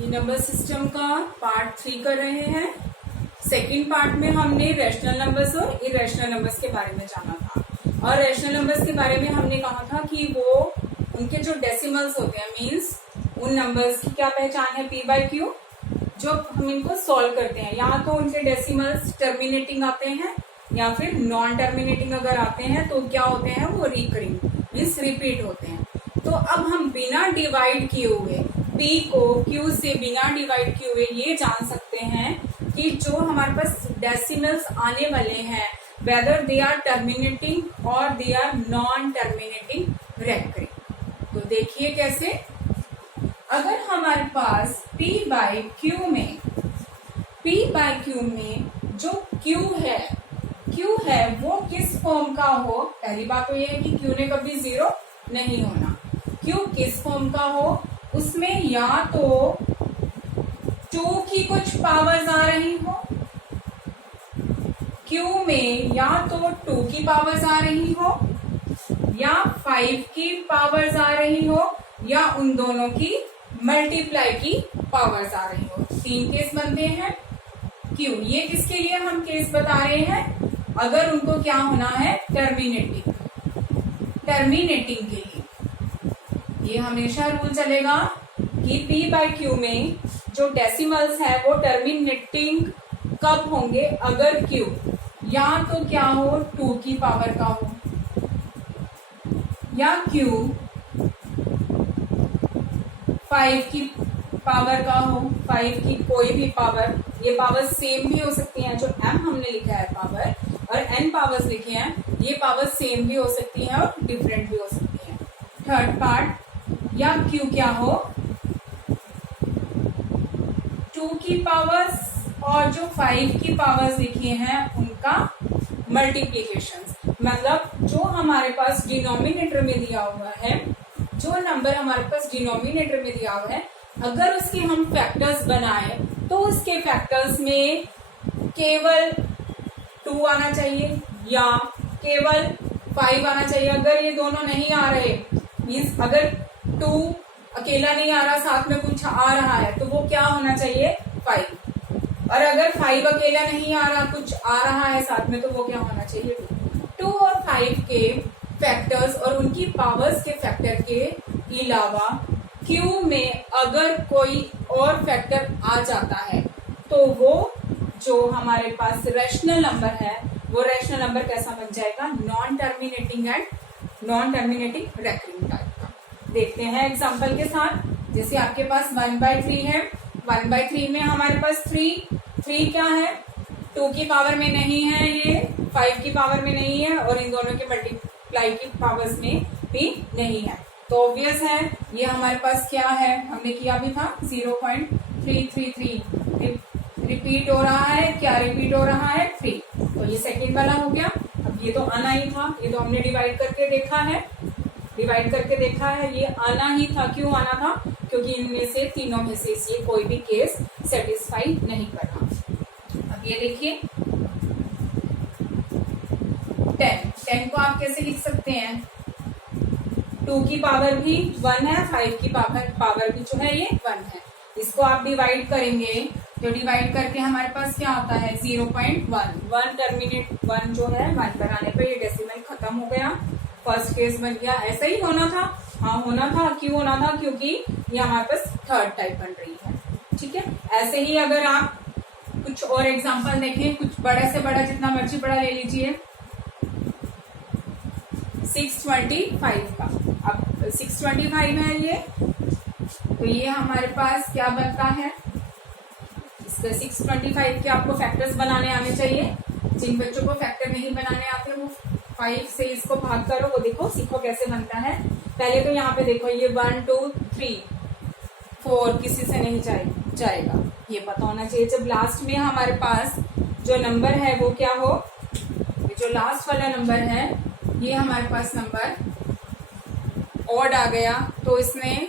ये number system का part 3 कर रहे हैं। सेकंड पार्ट में हमने रैशनल नंबर्स और इरेशनल नंबर्स के बारे में जाना था और रैशनल नंबर्स के बारे में हमने कहा था कि वो उनके जो डेसिमल्स होते हैं मींस उन नंबर्स की क्या पहचान है पी बाई क्यू, जो हम इनको सॉल्व करते हैं या तो उनके डेसिमल्स टर्मिनेटिंग आते हैं या फिर नॉन टर्मिनेटिंग अगर आते हैं तो क्या होते हैं वो रिकरिंग मीन्स रिपीट होते हैं। तो अब हम बिना डिवाइड किए हुए p को q से बिना डिवाइड किए हुए ये जान सकते हैं कि जो हमारे पास डेसिमल्स आने वाले हैं वेदर दे आर टर्मिनेटिंग और they are non terminating recurring. तो देखिए कैसे, अगर हमारे पास p बाई क्यू में जो q है वो किस फॉर्म का हो। पहली बात तो ये है कि q ने कभी जीरो नहीं होना। q किस फॉर्म का हो, उसमें या तो 2 की कुछ पावर्स आ रही हो, q में या तो 2 की पावर्स आ रही हो या 5 की पावर्स आ रही हो या उन दोनों की मल्टीप्लाई की पावर्स आ रही हो। 3 केस बनते हैं। q ये किसके लिए हम केस बता रहे हैं, अगर उनको क्या होना है टर्मिनेटिंग के लिए। ये हमेशा रूल चलेगा कि p बाई क्यू में जो डेसिमल्स है वो टर्मिनेटिंग कब होंगे, अगर q या तो क्या हो 2 की पावर का हो या q 5 की पावर का हो, 5 की कोई भी पावर। ये पावर सेम भी हो सकती हैं, जो m हमने लिखा है पावर और n पावर्स लिखे हैं ये पावर सेम भी हो सकती हैं और डिफरेंट भी हो सकती हैं। थर्ड पार्ट, या q क्या हो 2 की पावर्स और जो 5 की पावर्स लिखी हैं उनका मल्टीप्लीकेशन। मतलब जो हमारे पास डिनोमिनेटर में दिया हुआ है, जो नंबर हमारे पास डिनोमिनेटर में दिया हुआ है, अगर उसके हम फैक्टर्स बनाए तो उसके फैक्टर्स में केवल 2 आना चाहिए या केवल 5 आना चाहिए। अगर ये दोनों नहीं आ रहे मीन्स अगर 2 अकेला नहीं आ रहा साथ में कुछ आ रहा है तो वो क्या होना चाहिए 5। और अगर 5 अकेला नहीं आ रहा कुछ आ रहा है साथ में तो वो क्या होना चाहिए 2 और 5 के फैक्टर्स और उनकी पावर्स के फैक्टर के अलावा Q में अगर कोई और फैक्टर आ जाता है तो वो जो हमारे पास रैशनल नंबर है वो रैशनल नंबर कैसा बन जाएगा, non terminating and non terminating recurring type का। देखते हैं एग्जांपल के साथ। जैसे आपके पास 1/3 है, 1/3 में हमारे पास 3 क्या है 2 की पावर में नहीं है, ये 5 की पावर में नहीं है और इन दोनों के मल्टीप्लाई की पावर्स में भी नहीं है। तो ऑब्वियस है ये हमारे पास क्या है, हमने किया भी था 0.333 रिपीट हो रहा है। क्या रिपीट हो रहा है 3, तो ये सेकंड वाला हो गया। अब ये तो आना ही था, ये तो हमने डिवाइड करके देखा है, ये आना ही था। क्यों आना था, क्योंकि इनमें से तीनों में से ये कोई भी केस सेटिस्फाई नहीं कर रहा। अब ये देखिए 10 को आप कैसे लिख सकते हैं, 2 की पावर भी 1 है, 5 की पावर भी जो है ये 1 है। इसको आप डिवाइड करेंगे तो डिवाइड करके हमारे पास क्या आता है 0.1 टर्मिनेट 1 जो है 1 बनाने पर ये डेसिमल खत्म हो गया, फर्स्ट केस बन गया। ऐसा ही होना था, हाँ होना था। क्यों होना था, क्योंकि ये हमारे पास थर्ड टाइप बन रही है। ठीक है, ऐसे ही अगर आप कुछ और एग्जांपल देखें, कुछ बड़े से बड़ा जितना मर्जी बड़ा ले लीजिए 625 का। अब 625 है ये, तो ये हमारे पास क्या बनता है, इसके 625 के आपको फैक्टर्स बनाने आने चाहिए। जिन बच्चों को फैक्टर नहीं बनाने आते वो 5 से इसको भाग करो, वो देखो सीखो कैसे बनता है। पहले तो यहाँ पे देखो ये 1 2 3 4 किसी से नहीं जाएगा, ये पता होना चाहिए। जब लास्ट में हमारे पास जो नंबर है वो क्या हो, जो लास्ट वाला नंबर है ये हमारे पास नंबर ऑड आ गया तो इसमें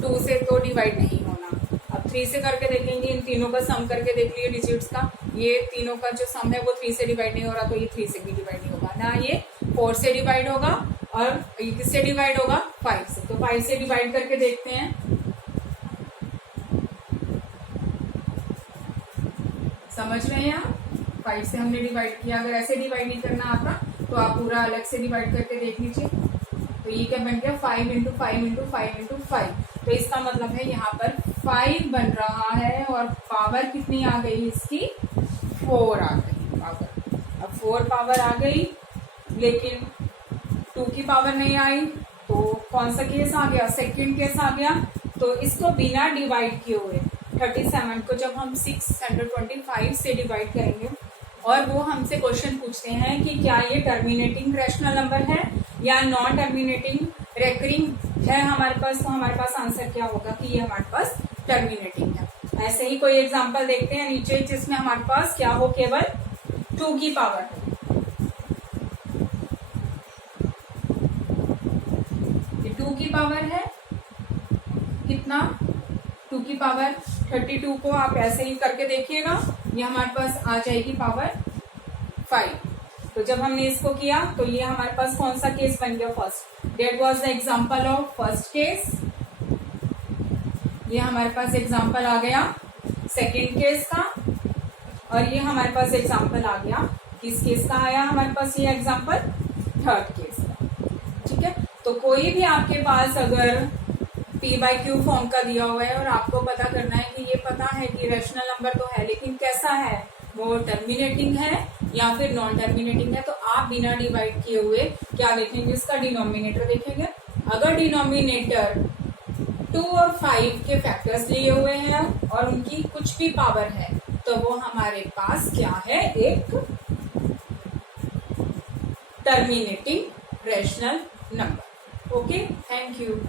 2 से तो डिवाइड नहीं होना। अब 3 से करके देखेंगे, इन तीनों का सम करके देख लिए डिजिट्स का, ये तीनों का जो सम है वो 3 से डिवाइड नहीं हो रहा तो ये 3 से भी डिवाइड नहीं होगा ना, ये 4 से डिवाइड होगा और ये किससे डिवाइड होगा 5 से। तो 5 से डिवाइड करके देखते हैं समझ रहे हैं आप? 5 से हमने डिवाइड किया, अगर ऐसे डिवाइड नहीं करना आता तो आप पूरा अलग से डिवाइड करके देख लीजिए। तो ये क्या बन गया 5 इंटू 5 इंटू 5 इंटू 5। तो इसका मतलब है यहाँ पर 5 बन रहा है और पावर कितनी आ गई इसकी 4 आ गई पावर। अब 4 पावर आ गई लेकिन 2 की पावर नहीं आई, तो कौन सा केस आ गया, सेकंड केस आ गया। तो इसको बिना डिवाइड किए हुए 37 को जब हम 625 से डिवाइड करेंगे और वो हमसे क्वेश्चन पूछते हैं कि क्या ये टर्मिनेटिंग रैशनल नंबर है या नॉन टर्मिनेटिंग रेकरिंग है हमारे पास, तो हमारे पास आंसर क्या होगा कि ये हमारे पास टर्मिनेटिंग है। ऐसे ही कोई एग्जांपल देखते हैं नीचे जिसमें हमारे पास क्या हो, केवल 2 की पावर हो। ये 2 की पावर है कितना, 2 की पावर 32 को आप ऐसे ही करके देखिएगा, ये हमारे पास आ जाएगी पावर 5। तो जब हमने इसको किया तो ये हमारे पास कौन सा केस बन गया, first. That was the example of first case. ये हमारे पास एग्जांपल आ गया सेकेंड केस का, और ये हमारे पास एग्जांपल आ गया किस केस का आया हमारे पास ये एग्जांपल, थर्ड केस का। ठीक है, तो कोई भी आपके पास अगर P/Q फॉर्म का दिया हुआ है और आपको पता करना है कि ये पता है कि रैशनल नंबर तो है लेकिन कैसा है, वो टर्मिनेटिंग है या फिर नॉन टर्मिनेटिंग है, तो आप बिना डिवाइड किए हुए क्या देखेंगे, इसका डिनोमिनेटर देखेंगे। अगर डिनोमिनेटर 2 और 5 के फैक्टर्स लिए हुए हैं और उनकी कुछ भी पावर है तो वो हमारे पास क्या है, एक terminating rational number. Okay, thank you.